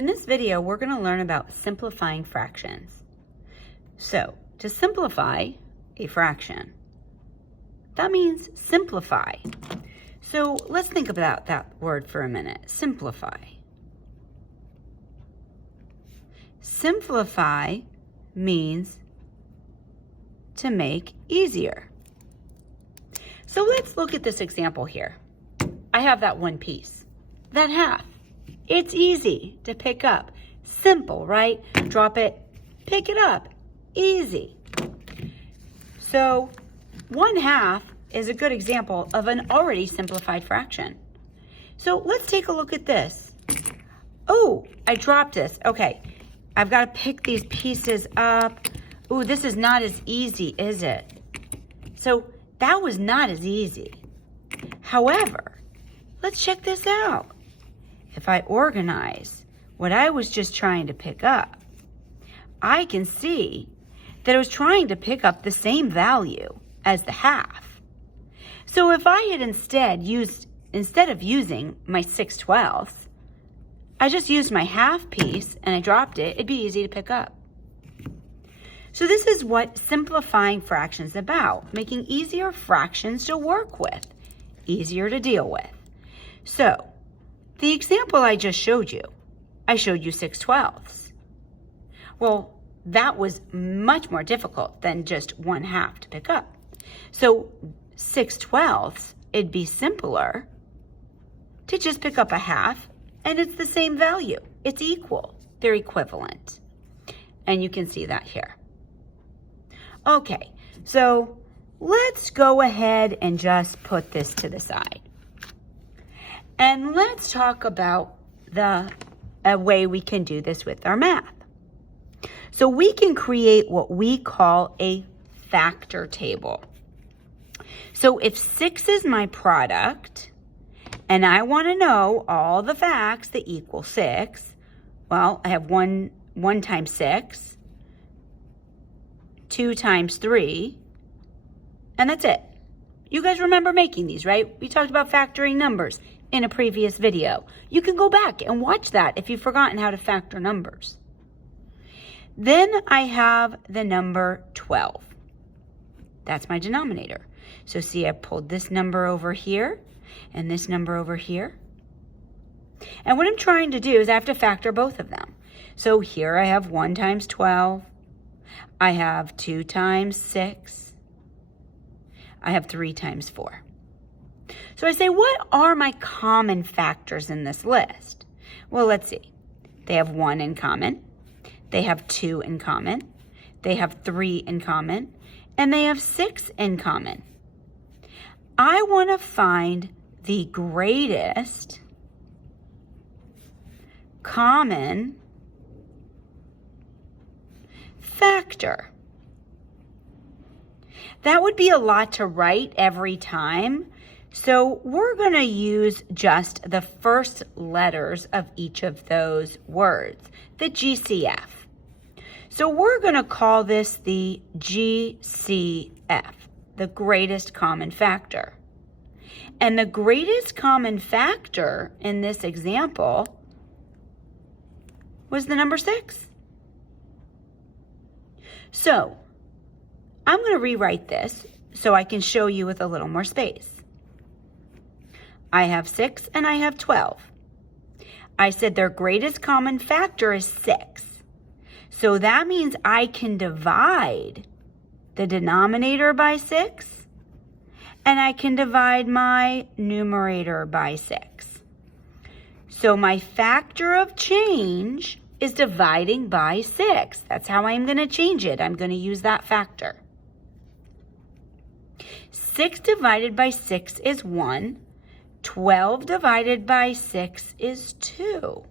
In this video, we're going to learn about simplifying fractions. So, to simplify a fraction, that means simplify. So, let's think about that word for a minute. Simplify. Simplify means to make easier. So let's look at this example here. I have that one piece, that half. It's easy to pick up. Simple, right? Drop it, pick it up. Easy. So 1/2 is a good example of an already simplified fraction. So let's take a look at this. Oh, I dropped this. Okay, I've got to pick these pieces up. Ooh, this is not as easy, is it? So that was not as easy. However, let's check this out. If I organize what I was just trying to pick up, I can see that I was trying to pick up the same value as the half. So if I had instead of using my 6/12, I just used my half piece and I dropped it, it'd be easy to pick up. So this is what simplifying fractions is about, making easier fractions to work with, easier to deal with. So the example I just showed you, I showed you 6/12. Well, that was much more difficult than just 1/2 to pick up. So 6/12, it'd be simpler to just pick up a half, and it's the same value. It's equal. They're equivalent. And you can see that here. Okay, so let's go ahead and just put this to the side. And let's talk about a way we can do this with our math. So we can create what we call a factor table. So if 6 is my product, and I want to know all the facts that equal 6, well, I have 1 times 6, 2 times 3, and that's it. You guys remember making these, right? We talked about factoring numbers in a previous video. You can go back and watch that if you've forgotten how to factor numbers. Then I have the number 12. That's my denominator. So see, I pulled this number over here and this number over here. And what I'm trying to do is I have to factor both of them. So here I have 1 times 12. I have 2 times 6. I have 3 times 4. So I say, what are my common factors in this list? Well, let's see. They have 1 in common. They have 2 in common. They have 3 in common. And they have 6 in common. I want to find the greatest common factor. That would be a lot to write every time. So we're going to use just the first letters of each of those words, the GCF. So we're going to call this the GCF, the greatest common factor. And the greatest common factor in this example was the number 6. So I'm going to rewrite this so I can show you with a little more space. I have 6 and I have 12. I said their greatest common factor is 6. So that means I can divide the denominator by 6 and I can divide my numerator by 6. So my factor of change is dividing by 6. That's how I'm going to change it. I'm going to use that factor. 6 divided by 6 is 1. 12 divided by 6 is 2.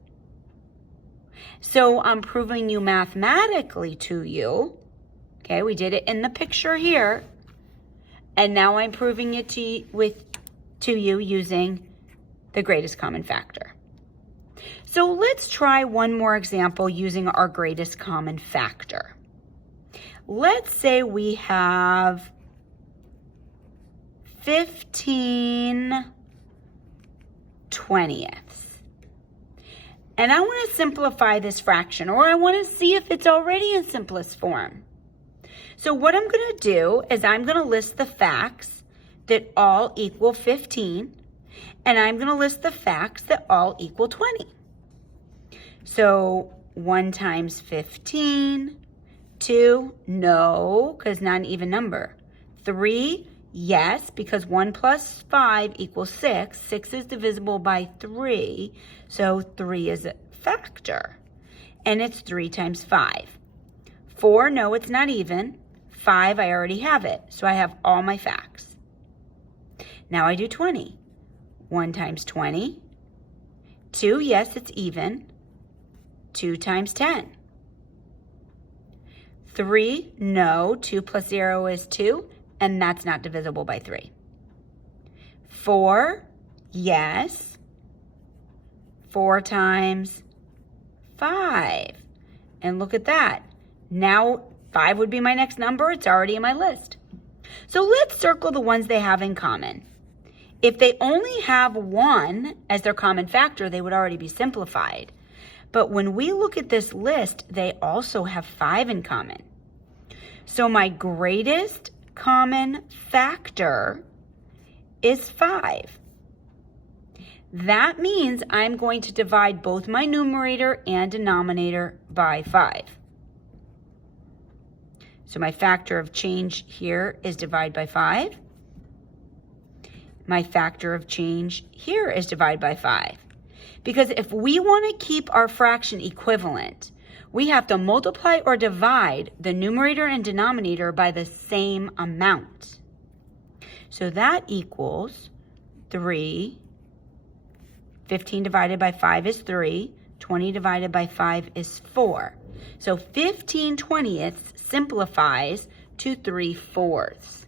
So I'm proving you mathematically to you. Okay, we did it in the picture here. And now I'm proving it to you using the greatest common factor. So let's try one more example using our greatest common factor. Let's say we have 15/20. and I want to simplify this fraction, or I want to see if it's already in simplest form. So what I'm going to do is I'm going to list the facts that all equal 15, and I'm going to list the facts that all equal 20. So 1 times 15, 2, no, because not an even number. 3, yes, because 1 plus 5 equals 6. 6 is divisible by 3, so 3 is a factor. And it's 3 times 5. 4, no, it's not even. 5, I already have it, so I have all my facts. Now I do 20. 1 times 20. 2, yes, it's even. 2 times 10. 3, no, 2 plus 0 is 2, and that's not divisible by 3. 4, yes. 4 times 5. And look at that. Now 5 would be my next number. It's already in my list. So let's circle the ones they have in common. If they only have 1 as their common factor, they would already be simplified. But when we look at this list, they also have 5 in common. So my greatest common factor is 5. That means I'm going to divide both my numerator and denominator by 5. So my factor of change here is divide by 5. My factor of change here is divide by 5. Because if we want to keep our fraction equivalent, we have to multiply or divide the numerator and denominator by the same amount. So that equals 3. 15 divided by 5 is 3. 20 divided by 5 is 4. So 15/20 simplifies to 3/4.